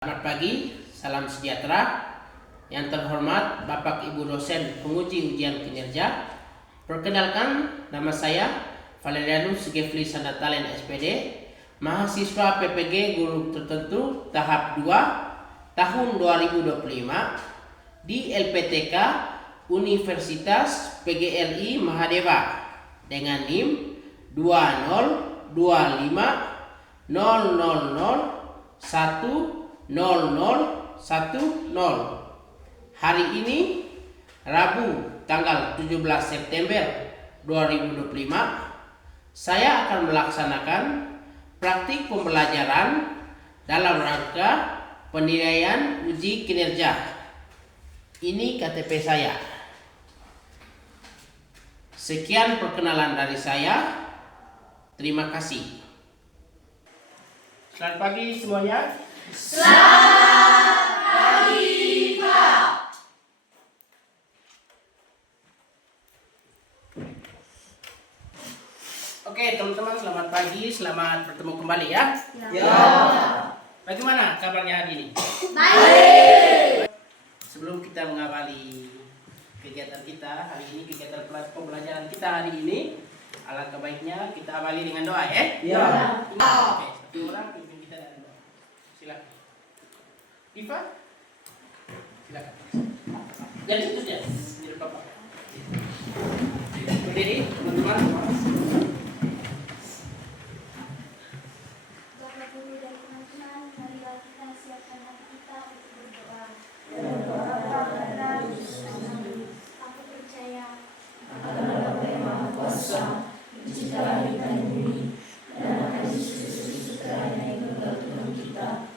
Selamat pagi, salam sejahtera. Yang terhormat Bapak Ibu dosen penguji ujian kinerja. Perkenalkan, nama saya Valerianus Gefli Sandatalen SPD, mahasiswa PPG Guru Tertentu tahap 2 tahun 2025 di LPTK Universitas PGRI Mahadeva dengan NIM 202500001 0010. Hari ini Rabu tanggal 17 September 2025 saya akan melaksanakan praktik pembelajaran dalam rangka penilaian uji kinerja. Ini KTP saya. Sekian perkenalan dari saya. Terima kasih. Selamat pagi semuanya. Selamat pagi, Pak. Oke, teman-teman, selamat pagi, selamat bertemu kembali ya. Ya. Bagaimana kabarnya hari ini? Baik. Sebelum kita mengawali kegiatan kita hari ini, kegiatan pembelajaran kita hari ini, alangkah baiknya kita awali dengan doa ya. Ya. Oke, satu orang pimpin kita dengan doa. Silakan. Diva, silakan. Jadi situ ya, jadi bapak. Berdiri, teman-teman. Bapak Guru dan teman-teman, marilah kita siapkan hati kita untuk berdoa. Aku percaya Akan Allah yang Maha Kuasa, mencipta langit dan bumi, dan akan Yesus setelahnya yang tunggal Tuhan kita,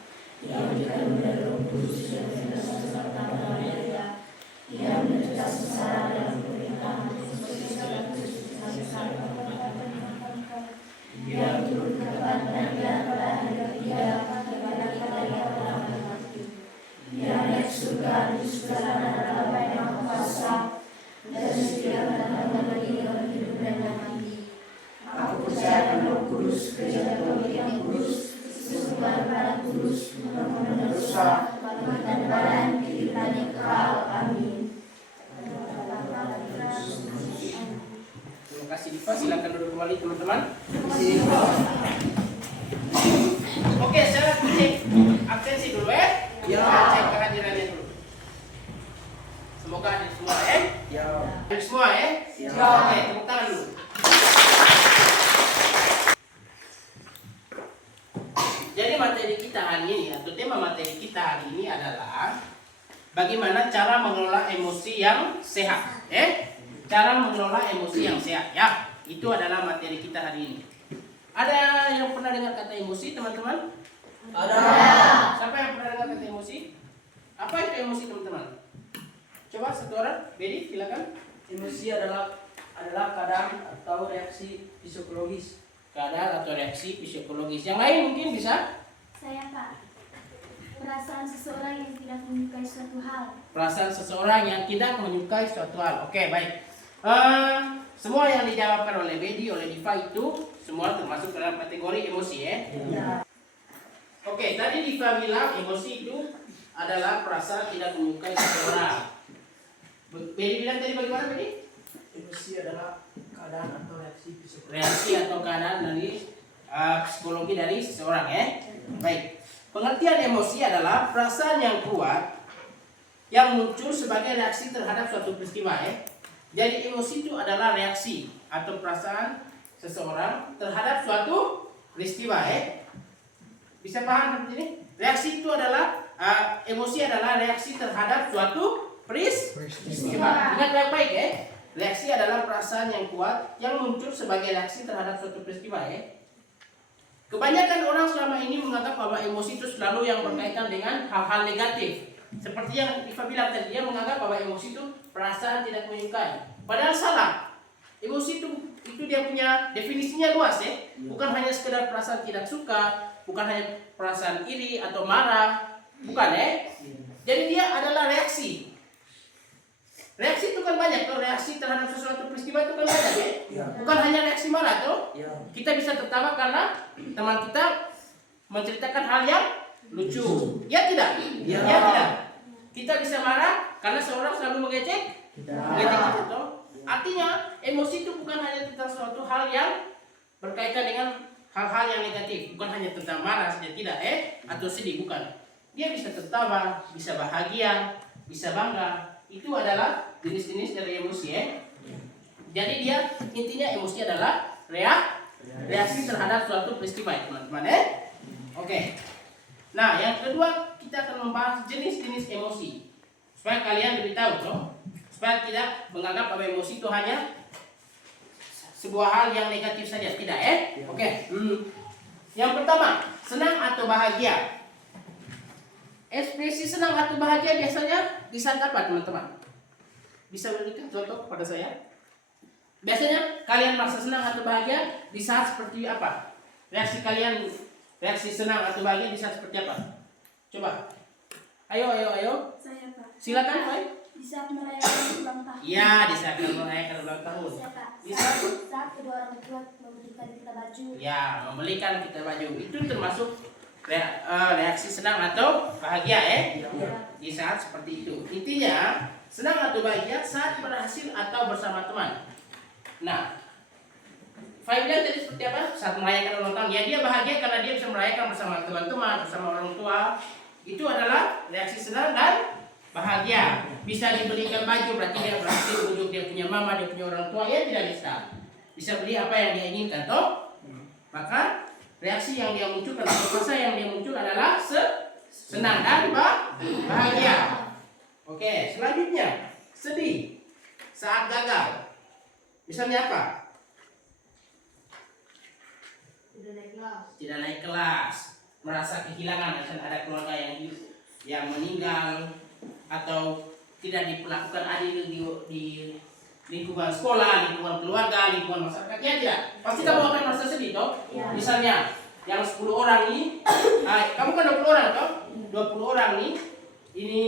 yang dikandung dari Roh Kudus dan berdasar serta Maria, yang menderita sengsara dalam pemerintahan Kristus dan Kristus yang turun ke bangkitan pada hari ketiga kepada kita yang telah mati, yang naik surga di sebelah kanan Allah yang Maha Kuasa, dan setia menatap lagi dalam hidup dan mati. Aku percaya pada Roh Kudus, gereja Katolik yang kudus, persekutuan darah kudus, pengampunan dosa, kebangkitan badan, kehidupan yang kekal. Amin. Terima kasih Diva, silakan duduk kembali teman-teman. Oke, saya cek absensi dulu ya. Cek kehadirannya dulu. Semoga hadir semua ya. Hadir semua ya. Oke, tepuk tangan dulu. Jadi materi kita hari ini atau tema materi kita hari ini adalah bagaimana cara mengelola emosi yang sehat. Cara mengelola emosi yang sehat ya. Itu adalah materi kita hari ini. Ada yang pernah dengar kata emosi, teman-teman? Ada. Siapa yang pernah dengar kata emosi? Apa itu emosi, teman-teman? Coba satu orang, Bedi, silakan. Emosi adalah keadaan atau reaksi psikologis. Keadaan atau reaksi psikologis. Yang lain mungkin bisa? saya Pak. Perasaan seseorang yang tidak menyukai suatu hal. Perasaan seseorang yang tidak menyukai suatu hal. Oke, baik. Semua yang dijawabkan oleh Bedi, oleh Diva itu semua termasuk dalam kategori emosi ya. Oke, tadi Diva bilang emosi itu adalah perasaan tidak menyukai seseorang. Bedi bilang tadi bagaimana Bedi? Emosi adalah keadaan atau reaksi psikologis. Reaksi atau keadaan dari psikologi dari seseorang ya. Baik. Pengertian emosi adalah perasaan yang kuat yang muncul sebagai reaksi terhadap suatu peristiwa ya. Jadi emosi itu adalah reaksi atau perasaan seseorang terhadap suatu peristiwa ya. Bisa paham seperti ini? Reaksi itu adalah emosi adalah reaksi terhadap suatu peristiwa. Ingat baik-baik ya. Reaksi adalah perasaan yang kuat yang muncul sebagai reaksi terhadap suatu peristiwa ya. Kebanyakan orang selama ini menganggap bahwa emosi itu selalu yang berkaitan dengan hal-hal negatif. Seperti yang Diva bilang tadi, dia menganggap bahwa emosi itu perasaan tidak menyukai. Padahal salah. Emosi itu dia punya definisinya luas ya. Bukan hanya sekedar perasaan tidak suka, bukan hanya perasaan iri atau marah, bukan ya. Jadi dia adalah reaksi. Reaksi itu kan banyak tuh, reaksi terhadap sesuatu peristiwa itu kan banyak ya. Bukan hanya reaksi marah tuh. Kita bisa tertawa karena teman kita menceritakan hal yang lucu. Ya tidak? Ya. Ya tidak. Kita bisa marah karena seorang selalu mengejek kita toh. Artinya emosi itu bukan hanya tentang suatu hal yang berkaitan dengan hal-hal yang negatif, bukan hanya tentang marah saja, tidak atau sedih, bukan. Dia bisa tertawa, bisa bahagia, bisa bangga. Itu adalah jenis-jenis dari emosi Jadi dia intinya emosi adalah reaksi terhadap suatu peristiwa, teman-teman Oke. Nah, yang kedua kita akan membahas jenis-jenis emosi supaya kalian lebih tahu toh, supaya tidak menganggap bahwa emosi itu hanya sebuah hal yang negatif saja, tidak Oke. Yang pertama, senang atau bahagia. Ekspresi senang atau bahagia biasanya di saat apa, teman-teman? Bisa berikan contoh kepada saya? Biasanya kalian merasa senang atau bahagia di saat seperti apa? Reaksi kalian, reaksi senang atau bahagia di saat seperti apa? Coba. Ayo. Saya Pak. Silakan, Pak. Di saat merayakan ulang tahun. Iya, di saat merayakan ulang tahun. Saya Pak. Bisa? Saat kedua orang tua memberikan kita baju. Ya, membelikan kita baju. Itu termasuk reaksi senang atau bahagia di saat seperti itu. Intinya, senang atau bahagia saat berhasil atau bersama teman. Nah, Faidan tadi seperti apa? Saat merayakan ulang tahun, ya dia bahagia karena dia bisa merayakan bersama teman-teman, bersama orang tua. Itu adalah reaksi senang dan bahagia. Bisa dibelikan baju, berarti dia berhasil untuk dia punya mama, dia punya orang tua. Ya tidak bisa. Bisa beli apa yang dia inginkan, toh? Maka reaksi yang dia munculkan atau rasa yang dia muncul adalah senang dan bahagia. Oke, selanjutnya sedih saat gagal. Misalnya apa? Tidak naik kelas, merasa kehilangan, misalnya ada keluarga yang meninggal atau tidak diperlakukan adil di lingkungan sekolah, lingkungan keluarga, lingkungan masyarakat, ya tidak? Pasti kamu akan merasa sedih, toh? Ya. Misalnya yang 10 orang ini, kamu kan 20 orang, toh? 20 orang nih, ini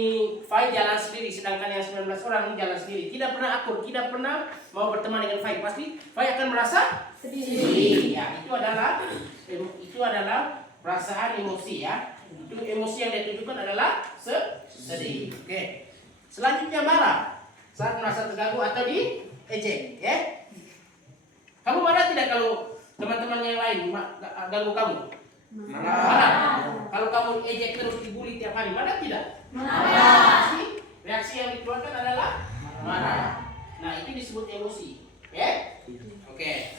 Fai jalan sendiri, sedangkan yang 19 orang ini jalan sendiri. Tidak pernah akur, tidak pernah mau berteman dengan Fai. Pasti Fai akan merasa sedih. Ya, itu adalah perasaan emosi ya. Itu emosi yang ditunjukkan adalah sedih. Oke. Selanjutnya marah saat merasa terganggu atau diejek, ya. Kamu marah tidak kalau teman-teman yang lain ganggu kamu? Marah. Kalau kamu ejek terus dibully tiap hari, marah tidak? Marah. Reaksi yang dikeluarkan adalah marah. Nah, itu disebut emosi, ya. Oke.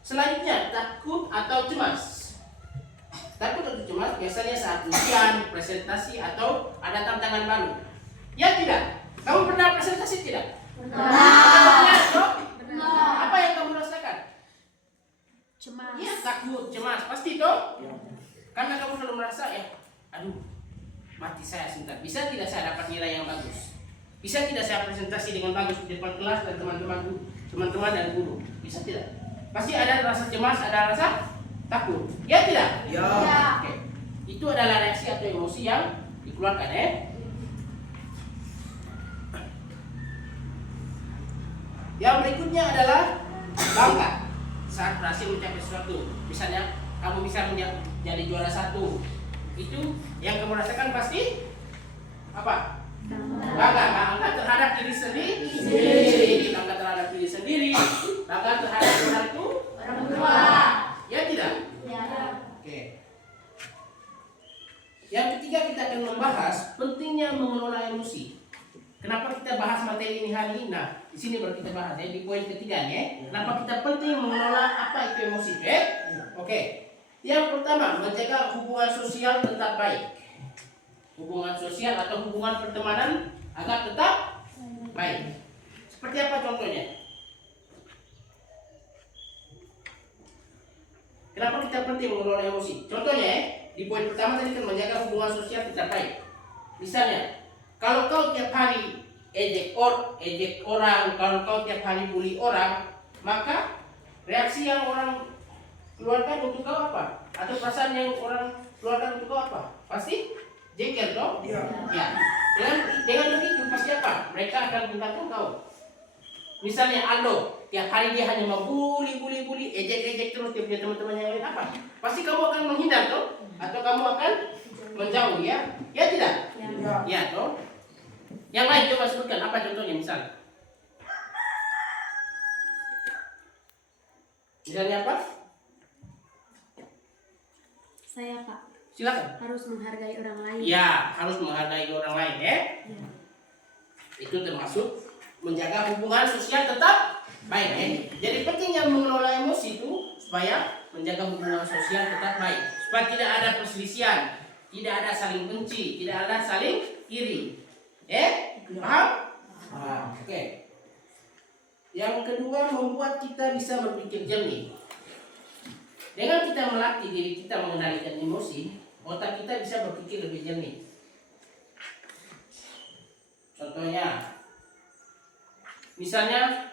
Selanjutnya takut atau cemas. Takut atau cemas biasanya saat ujian, presentasi atau ada tantangan baru. Ya tidak? Kamu pernah presentasi tidak? Pernah. Apa yang kamu rasakan? Cemas. Ya, takut, cemas, pasti toh? Karena kamu selalu merasa aduh, mati saya sebentar. Bisa tidak saya dapat nilai yang bagus? Bisa tidak saya presentasi dengan bagus di depan kelas dan teman-teman dan guru? Bisa tidak? Pasti ada rasa cemas, ada rasa takut. Ya tidak? Ya. Oke. Itu adalah reaksi atau emosi yang dikeluarkan Yang berikutnya adalah bangga saat berhasil mencapai sesuatu. Misalnya kamu bisa jadi juara 1. Itu yang kamu rasakan pasti apa? Bangga terhadap diri sendiri. Bangga terhadap diri sendiri. Bangga terhadap orang tua. Ya tidak? Ya. Oke. Yang ketiga kita akan membahas pentingnya mengelola emosi. Kenapa kita bahas materi ini hari ini? Nah, di sini baru kita bahas di poin ketiga Kenapa kita penting mengelola apa itu emosi? Oke. Yang pertama, menjaga hubungan sosial tetap baik. Hubungan sosial atau hubungan pertemanan agar tetap baik. Seperti apa contohnya? Kenapa kita penting mengelola emosi? Contohnya di poin pertama tadi kan menjaga hubungan sosial tetap baik. Misalnya, kalau kau tiap hari ejek orang, kalau kau tiap hari bully orang, maka reaksi yang orang keluarkan untuk kau apa? Atau perasaan yang orang keluarkan untuk kau apa? Pasti jengkel toh? Ya. Ya. Dengan begitu pasti apa? Mereka akan tingkatkan kau. Misalnya Aldo, tiap hari dia hanya mau bully, ejek terus dia punya teman-teman yang lain apa? Pasti kamu akan menghindar toh? Atau kamu akan menjauh ya. Ya tidak? Ya. Ya toh. Yang lain coba sebutkan apa contohnya misalnya. Misalnya apa? Saya Pak Silakan. harus menghargai orang lain. Ya, harus menghargai orang lain ya. Ya. Itu termasuk menjaga hubungan sosial tetap baik ya. Jadi pentingnya mengelola emosi itu supaya menjaga hubungan sosial tetap baik, supaya tidak ada perselisihan, tidak ada saling benci, tidak ada saling iri. Paham? Oke. Yang kedua, membuat kita bisa berpikir jernih. Dengan kita melatih diri kita mengendalikan emosi, otak kita bisa berpikir lebih jernih. Contohnya, misalnya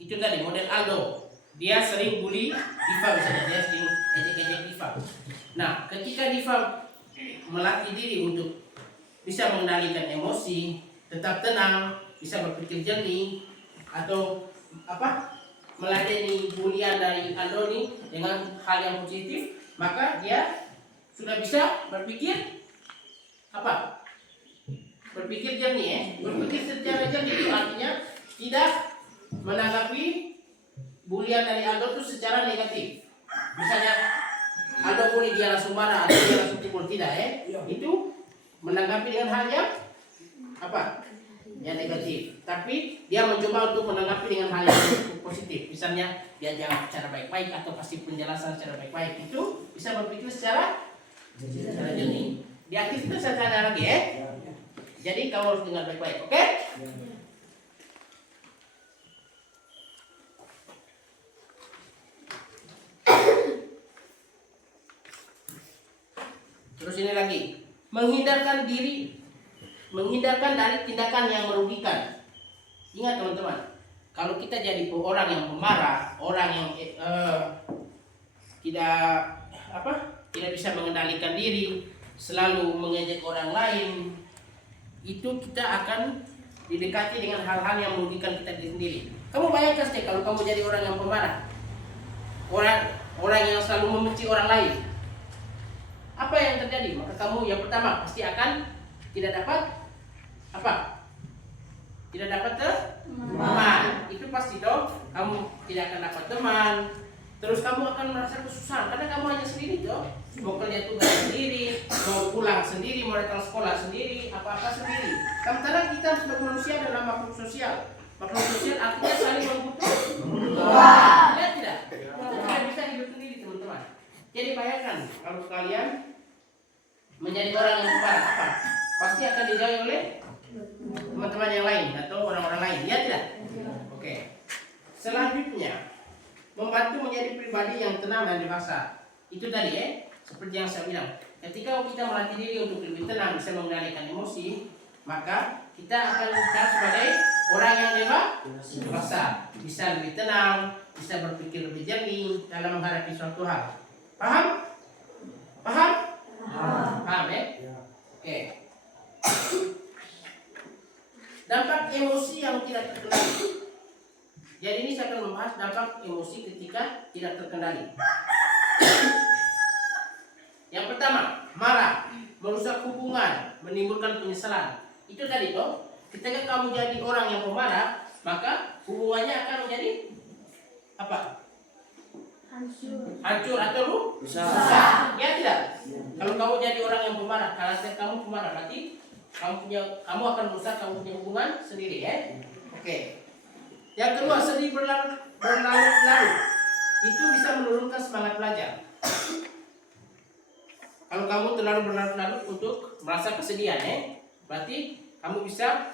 itu tadi model Aldo, dia sering bully Diva, misalnya dia sering ejek-ejek Diva. Nah, ketika Diva melatih diri untuk bisa mengendalikan emosi, tetap tenang, bisa berpikir jernih, atau meladeni bulian dari Aldo ini dengan hal yang positif, maka dia sudah bisa berpikir berpikir jernih ya. Berpikir secara jernih itu artinya tidak menanggapi bulian dari Aldo itu secara negatif. Misalnya Aldo bully, dia langsung marah atau dia langsung pukul, tidak ya. Itu menanggapi dengan hal yang yang negatif. Tapi dia mencoba untuk menanggapi dengan hal yang positif. Misalnya dia jawab secara baik-baik atau kasih penjelasan secara baik-baik. Itu bisa berpikir secara jernih. Di aktivitas saya lagi ya. Jadi kamu harus dengar baik-baik, oke? Terus ini lagi, menghindarkan dari tindakan yang merugikan. Ingat teman-teman, kalau kita jadi orang yang pemarah, orang yang tidak bisa mengendalikan diri, selalu mengejek orang lain, itu kita akan didekati dengan hal-hal yang merugikan kita sendiri. Kamu bayangkan saja kalau kamu jadi orang yang pemarah, orang yang selalu membenci orang lain, apa yang terjadi? Maka kamu yang pertama pasti akan tidak dapat tidak dapat teman. Itu pasti dong. Kamu tidak akan dapat teman. Terus kamu akan merasa kesusahan karena kamu hanya sendiri toh. Mau kerja tugas sendiri, mau pulang sendiri, mau datang sekolah sendiri, apa-apa sendiri. Sementara kita sebagai manusia adalah makhluk sosial. Makhluk sosial artinya saling membutuhkan. Ya tidak? Kita tidak bisa hidup sendiri teman-teman. Jadi bayangkan kalau kalian menjadi orang yang pemarah, pasti akan dijauhi oleh teman-teman yang lain atau orang-orang lain. Ya tidak? Oke. Selanjutnya, membantu menjadi pribadi yang tenang dan dewasa. Itu tadi seperti yang saya bilang. Ketika kita melatih diri untuk lebih tenang, bisa mengendalikan emosi, maka kita akan dicap sebagai orang yang dewasa, bisa lebih tenang, bisa berpikir lebih jernih dalam menghadapi suatu hal. Paham? Paham ya? Oke. Dampak emosi yang tidak terkendali. Jadi ini saya akan membahas dampak emosi ketika tidak terkendali. Yang pertama, marah, merusak hubungan, menimbulkan penyesalan. Itu tadi toh. Ketika kamu jadi orang yang pemarah, maka hubungannya akan menjadi hancur atau rusak. Ya tidak? Kalau kamu jadi orang yang pemarah, karakter kamu pemarah, berarti kamu akan merusak kamu punya hubungan sendiri ya. Oke. Yang kedua, sedih berlarut-larut. Itu bisa menurunkan semangat belajar. Kalau kamu terlalu berlarut-larut untuk merasa kesedihan berarti kamu bisa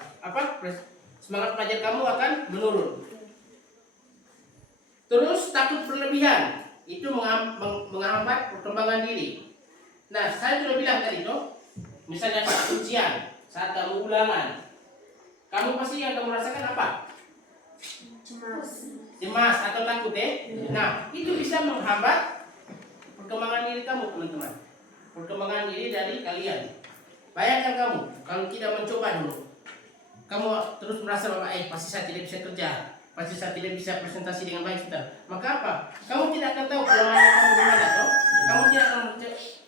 semangat belajar kamu akan menurun. Terus takut berlebihan, itu menghambat perkembangan diri. Nah, saya sudah bilang tadi toh, misalnya saat ujian, saat kamu ulangan, kamu pasti yang kamu rasakan apa? Cemas atau takut Nah, itu bisa menghambat perkembangan diri kamu teman-teman. Perkembangan diri dari kalian. Bayangkan kamu kalau tidak mencoba dulu, kamu terus merasa bahwa pasti saya tidak bisa kerja, pasti saya tidak bisa presentasi dengan baik, maka apa? Kamu tidak akan tahu kelemahan kamu di mana toh. Kamu tidak akan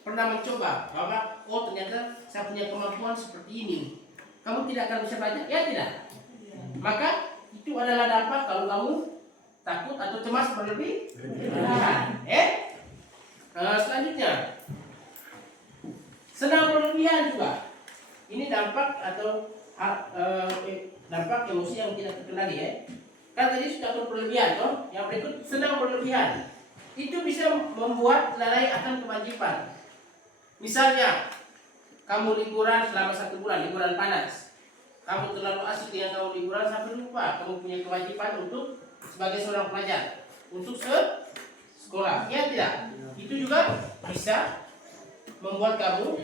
pernah mencoba bahwa oh ternyata saya punya kemampuan seperti ini, kamu tidak akan bisa belajar, ya tidak? Maka itu adalah dampak kalau kamu takut atau cemas berlebihan. Selanjutnya, senang berlebihan juga. Ini dampak atau dampak emosi yang tidak terkendali ya. Kan tadi sudah berlebihan toh. Yang berikut senang berlebihan. Itu bisa membuat lalai akan kewajiban. Misalnya, kamu liburan selama 1 bulan, liburan panas. Kamu terlalu asik dengan kamu liburan sampai lupa kamu punya kewajiban untuk sebagai seorang pelajar untuk sekolah. Ya tidak? Itu juga bisa membuat kamu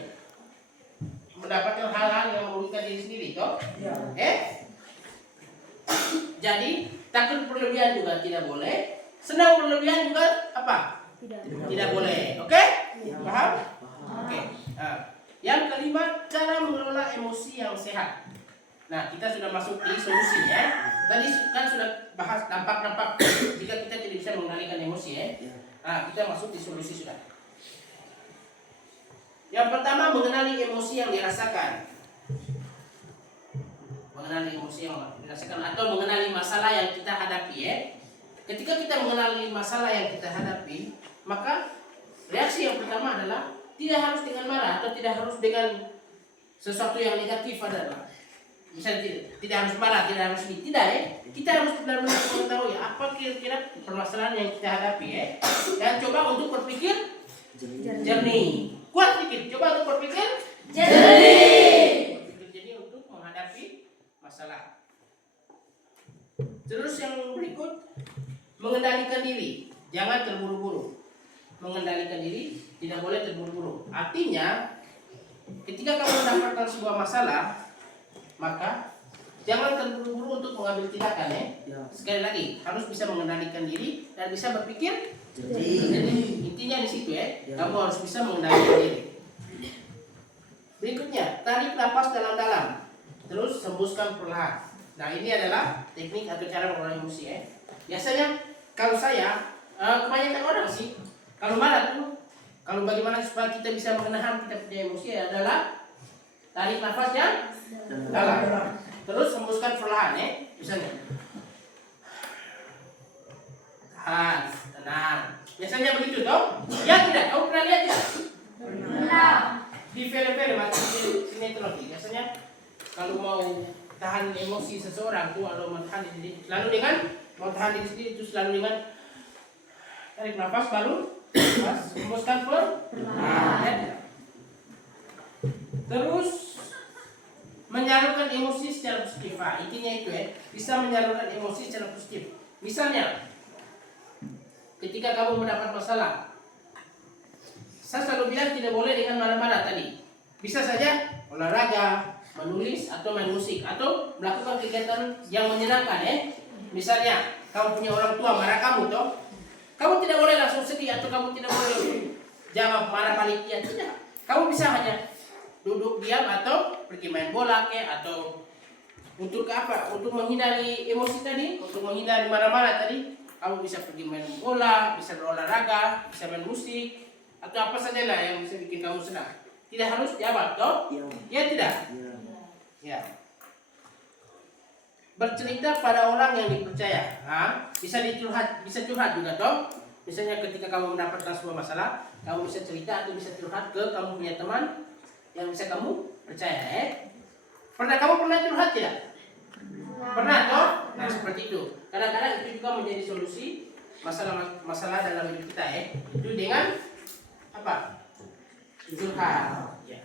mendapatkan hal-hal yang merugikan diri sendiri, toh? Jadi takut berlebihan juga tidak boleh. Senang berlebihan juga apa? Tidak boleh. Oke? Paham? Oke. Nah, yang kelima, cara mengelola emosi yang sehat. Nah, kita sudah masuk di solusi ya. Tadi kan sudah bahas dampak-dampak jika kita tidak bisa mengendalikan emosi ya. Nah, kita masuk di solusi sudah. Yang pertama, mengenali emosi yang dirasakan. Mengenali emosi yang dirasakan atau mengenali masalah yang kita hadapi ya. Ketika kita mengenali masalah yang kita hadapi, maka reaksi yang pertama adalah tidak harus dengan marah atau tidak harus dengan sesuatu yang negatif adalah. Misalnya tidak harus marah, tidak harus tidak ya. Kita harus benar-benar mengetahui apa kira-kira permasalahan yang kita hadapi ya. Dan coba untuk berpikir jernih. Kuat dikit, coba untuk berpikir jernih. Berpikir jernih untuk menghadapi masalah. Terus yang berikut, mengendalikan diri. Jangan terburu-buru. Mengendalikan diri tidak boleh terburu-buru. Artinya, ketika kamu mendapatkan sebuah masalah, maka jangan terburu-buru untuk mengambil tindakan ya. Sekali lagi harus bisa mengendalikan diri dan bisa berpikir. Jadi intinya di situ ya. Kamu harus bisa mengendalikan diri. Berikutnya, tarik nafas dalam-dalam, terus hembuskan perlahan. Nah ini adalah teknik atau cara mengelola emosi ya. Biasanya kalau saya kebanyakan orang sih kalau marah tuh, kalau bagaimana supaya kita bisa menahan kita punya emosi adalah tarik nafas yang dalam, terus hembuskan perlahan ya. Misalnya tahan, tenang. Biasanya begitu toh? Ya tidak? Kamu pernah lihat tidak? Pernah. Di film-film atau di sinetron biasanya kalau mau tahan emosi seseorang tuh atau mau tahan diri selalu dengan mau tahan diri sendiri itu selalu dengan tarik nafas baru hembuskan perlahan. Terus menyalurkan emosi secara positif. Intinya itu ya, bisa menyalurkan emosi secara positif. Misalnya, ketika kamu mendapat masalah, saya selalu bilang tidak boleh dengan marah-marah tadi. Bisa saja olahraga, menulis, atau main musik, atau melakukan kegiatan yang menyenangkan ya. Misalnya, kamu punya orang tua marah kamu toh, kamu tidak boleh langsung sedih atau kamu tidak boleh jawab marah balik dia, tidak. Kamu bisa hanya duduk diam atau pergi main bola atau untuk apa? Untuk menghindari emosi tadi, untuk menghindari marah-marah tadi, kamu bisa pergi main bola, bisa berolahraga, bisa main musik, atau apa saja lah yang bisa bikin kamu senang. Tidak harus jawab toh? Ya tidak? Ya. Bercerita pada orang yang dipercaya. Bisa curhat juga toh. Misalnya ketika kamu mendapatkan sebuah masalah, kamu bisa cerita atau bisa curhat ke kamu punya teman yang bisa kamu percaya. Pernah curhat tidak? Pernah toh? Nah seperti itu. Kadang-kadang itu juga menjadi solusi masalah dalam hidup kita ya. Itu dengan apa? Curhat. Ya.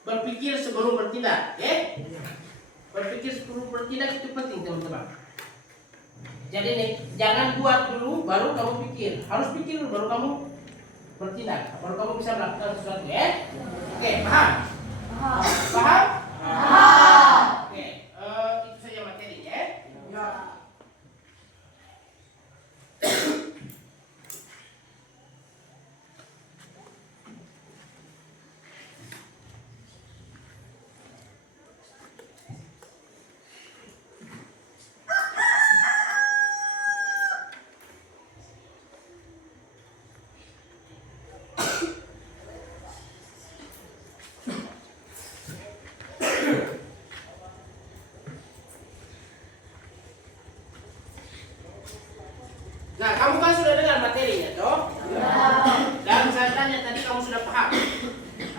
Berpikir sebelum bertindak, ya. Berpikir sebelum bertindak itu penting teman-teman. Jadi nih, jangan buat dulu baru kamu pikir. Harus pikir dulu baru kamu bertindak. Baru kamu bisa melakukan sesuatu, ya. Oke, paham? Paham? Oke, itu saja materinya, ya.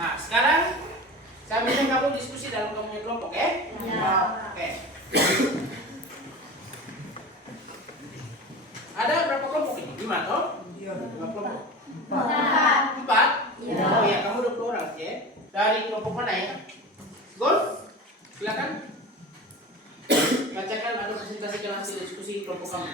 Nah, sekarang saya minta kamu diskusi dalam kamu punya kelompok, ya? Ya. Oke. Ada berapa kelompok ini? 5 toh? Iya. 5 kelompok. 4. 4? Iya. Oh ya, kamu 20 orang, oke. Dari kelompok mana ya? Gol? Silakan. Bacakan atau presentasikan hasil diskusi kelompok kamu.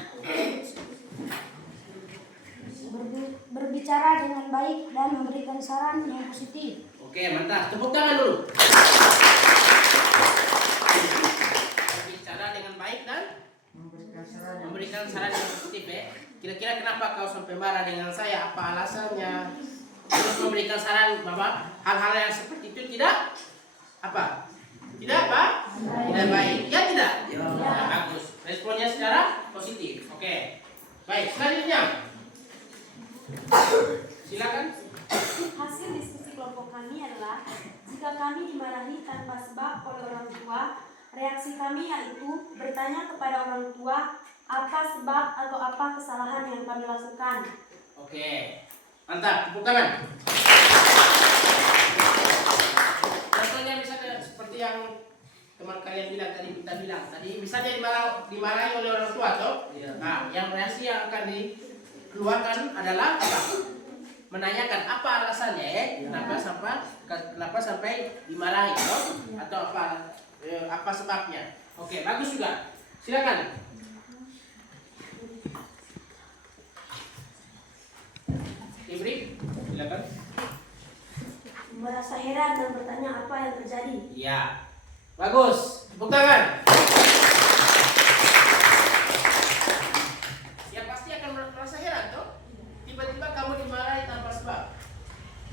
Berbicara dengan baik dan memberikan saran yang positif. Oke, mantap. Tepuk tangan dulu. Berbicara dengan baik dan memberikan saran yang positif, ya. Kira-kira kenapa kau sampai marah dengan saya? Apa alasannya? Terus memberikan saran bahwa hal-hal yang seperti itu tidak apa? Tidak apa? Tidak baik. Ya tidak? Ya. Bagus. Responnya secara positif. Oke. Baik, selanjutnya. Silakan. Hasil diskusi kelompok kami adalah jika kami dimarahi tanpa sebab oleh orang tua, reaksi kami yaitu bertanya kepada orang tua apa sebab atau apa kesalahan yang kami lakukan. Oke. Mantap, tepuk tangan. Contohnya misalnya seperti yang teman kalian bilang tadi, kita bilang tadi, misalnya dimarahi oleh orang tua toh. Nah, yang reaksi yang akan dikeluarkan adalah apa? Menanyakan apa alasannya, ya? Kenapa sampai dimarahi toh? Atau apa sebabnya? Oke, bagus juga. Silakan. Ibri, silakan. Merasa heran dan bertanya apa yang terjadi. Iya. Bagus. Tepuk tangan. Ya pasti akan merasa heran toh. Tiba-tiba kamu dimarahi tanpa sebab.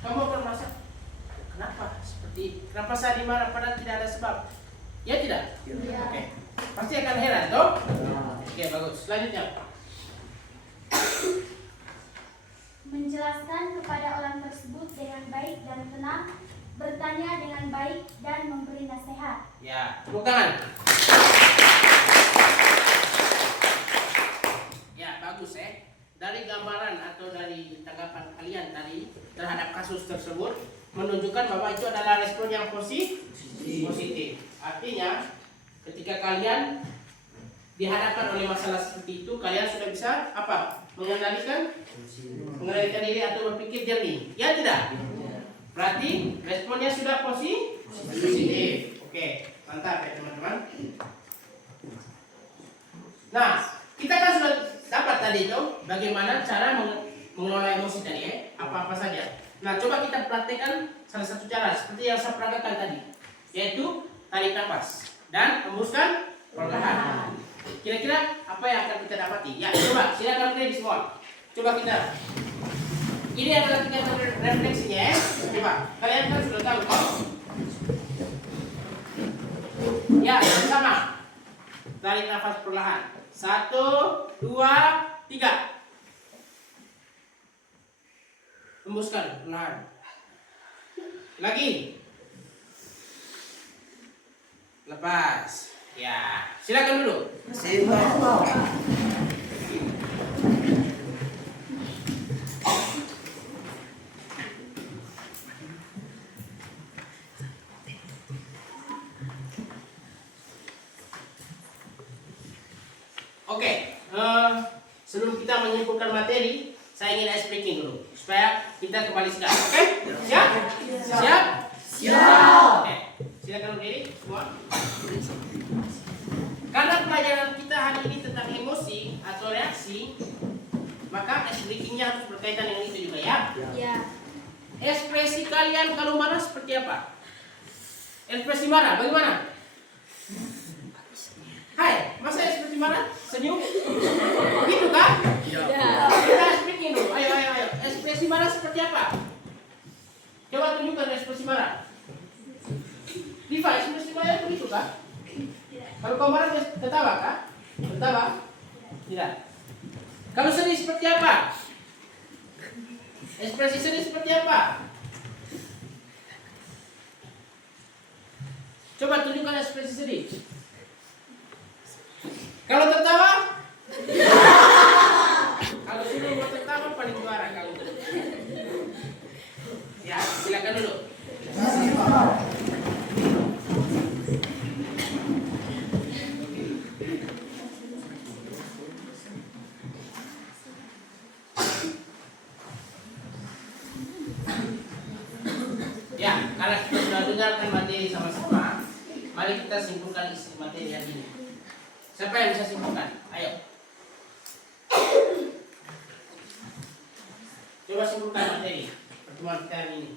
Kamu akan merasa kenapa saya dimarah padahal tidak ada sebab? Ya tidak? Ya. Oke. Pasti akan heran toh? Oke, bagus. Selanjutnya. Menjelaskan kepada orang tersebut dengan baik dan tenang, bertanya dengan baik dan memberi nasihat. Ya, tepuk tangan. Ya, bagus ya. Dari gambaran atau dari tanggapan kalian tadi terhadap kasus tersebut menunjukkan bahwa itu adalah respon yang positif. Artinya, ketika kalian dihadapkan oleh masalah seperti itu, kalian sudah bisa apa? Mengendalikan diri atau berpikir jernih. Ya tidak? Berarti responnya sudah positif. Oke, mantap ya teman-teman. Nah, kita kan sudah dapat tadi itu bagaimana cara mengelola emosi tadi, ya, apa-apa saja. Nah, coba kita praktekkan salah satu cara seperti yang saya peragakan tadi, yaitu tarik nafas dan hembuskan perlahan. Kira-kira apa yang akan kita dapati? Ya, coba silakan berdiri semua. Coba kita. Ini adalah kegiatan refleksinya, ya. Coba, kalian kan sudah tahu kok. Ya, sama. Tarik nafas perlahan. 1, 2, 3. Hembuskan perlahan. Lagi. Lepas. Ya, silakan dulu. Oke, sebelum kita menyimpulkan materi, saya ingin ice breaking dulu supaya kita kembali sekarang. Oke? Siap? Siap? Siap. Oke, silakan berdiri semua. Karena pelajaran kita hari ini tentang emosi atau reaksi, maka ice breakingnya harus berkaitan dengan itu juga, ya. Ya. Ekspresi kalian kalau marah seperti apa? Ekspresi marah bagaimana? Hai, masa ekspresi marah? Senyum? Gitu kan? Ya. Kita speaking dulu. Ayo. Ekspresi marah seperti apa? Coba tunjukkan ekspresi marah. Diva, ekspresi marah begitu kan? Kalau kau marah tertawa kan? Tertawa? Tidak. Kalau sedih seperti apa? Ekspresi sedih seperti apa? Coba tunjukkan ekspresi sedih. Kalau tertawa? Kalau sudah mau tertawa paling juara kamu. Ya, silakan dulu. Ya, karena kita sudah dengarkan materi sama-sama, mari kita simpulkan isi materi yang ini. Siapa yang bisa simpulkan? Ayo. Coba simpulkan materi pertemuan kita hari ini.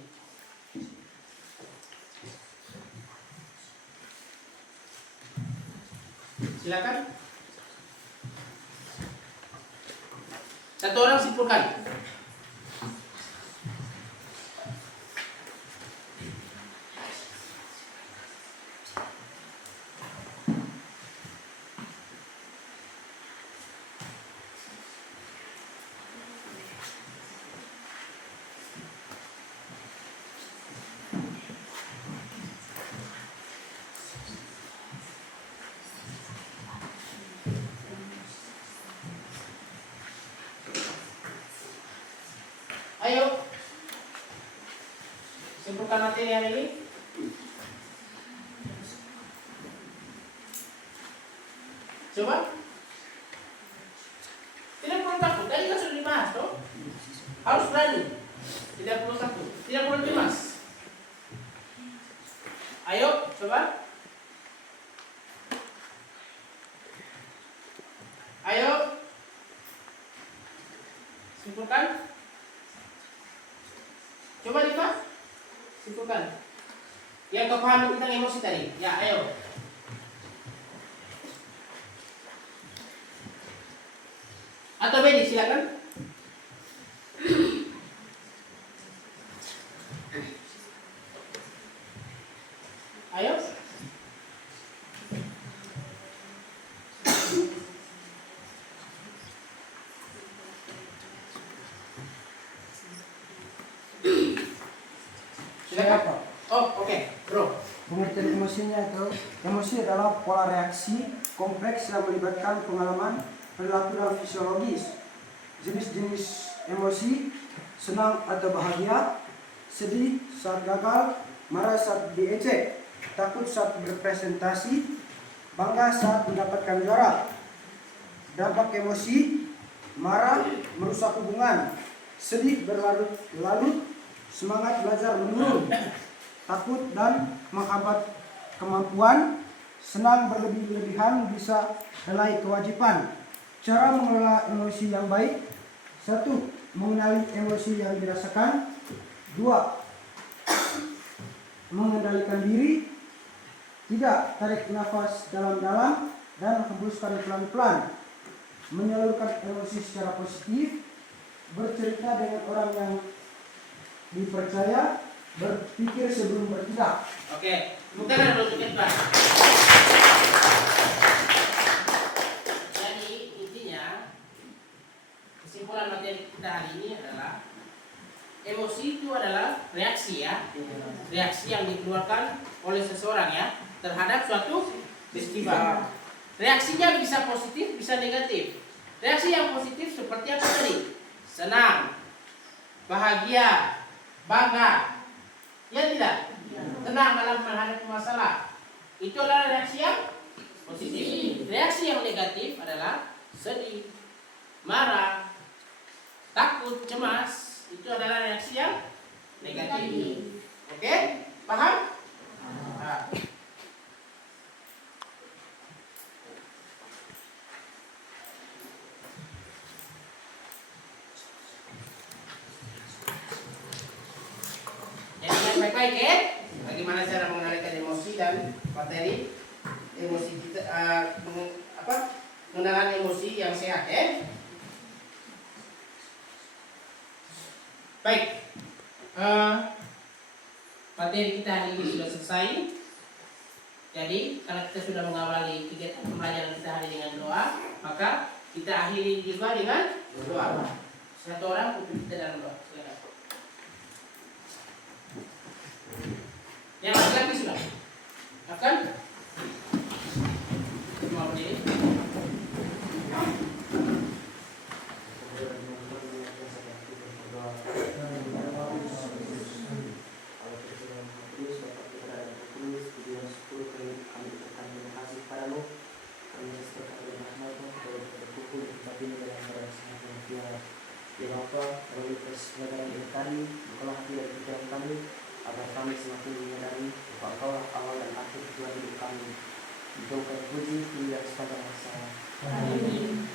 Silakan. Satu orang simpulkan. Ayo. Simpulkan materi hari ini. Coba. Tidak perlu takut. Tadi kan sudah dibahas, toh? Harus berani. Tidak perlu takut. Tidak perlu cemas. Ayo, coba. Ayo. Simpulkan. Coba Diva. Simpulkan. Yang kau pahami tentang emosi tadi. Ya, ayo. Atau Bedi, silakan. Ayo. Silakan. Oh, oke, Bro. Pengertian emosinya itu, emosi adalah pola reaksi kompleks yang melibatkan pengalaman, perilaku dan fisiologis. Jenis-jenis emosi, senang atau bahagia, sedih saat gagal, marah saat diejek, takut saat berpresentasi, bangga saat mendapatkan juara. Dampak emosi, marah merusak hubungan, sedih berlarut-larut, semangat belajar menurun, takut dan menghambat kemampuan, senang berlebih-lebihan bisa lalai kewajiban. Cara mengelola emosi yang baik: 1. Mengenali emosi yang dirasakan. 2. Mengendalikan diri. 3. Tarik nafas dalam-dalam dan hembuskan pelan-pelan. Menyalurkan emosi secara positif. Bercerita dengan orang yang dipercaya. Berpikir sebelum bertindak. Oke, bukan dulu cepat. Jadi intinya kesimpulan materi kita hari ini adalah emosi itu adalah reaksi ya, reaksi yang dikeluarkan oleh seseorang ya terhadap suatu peristiwa. Reaksinya bisa positif, bisa negatif. Reaksi yang positif seperti apa tadi? Senang, bahagia, bangga. Ya tidak? Tenang dalam menghadapi masalah. Itu adalah reaksi yang positif. Reaksi yang negatif adalah sedih, marah, takut, cemas. Itu adalah reaksi yang negatif. Oke? Paham? Nah. Baik-baik ya, bagaimana cara mengendalikan emosi dan materi emosi kita, pengenalan emosi yang sehat ya. Baik, materi kita hari ini sudah selesai. Jadi karena kita sudah mengawali kegiatan pembelajaran kita hari dengan doa, maka kita akhiri juga dengan doa. Satu orang untuk kita dalam doa. Silakan. Yang laki-laki sudah akan mau berdiri. agar kami semakin menyadari bahwa Engkau awal dan akhir tujuan hidup kami. Engkau puji hingga sepanjang masa. Amin.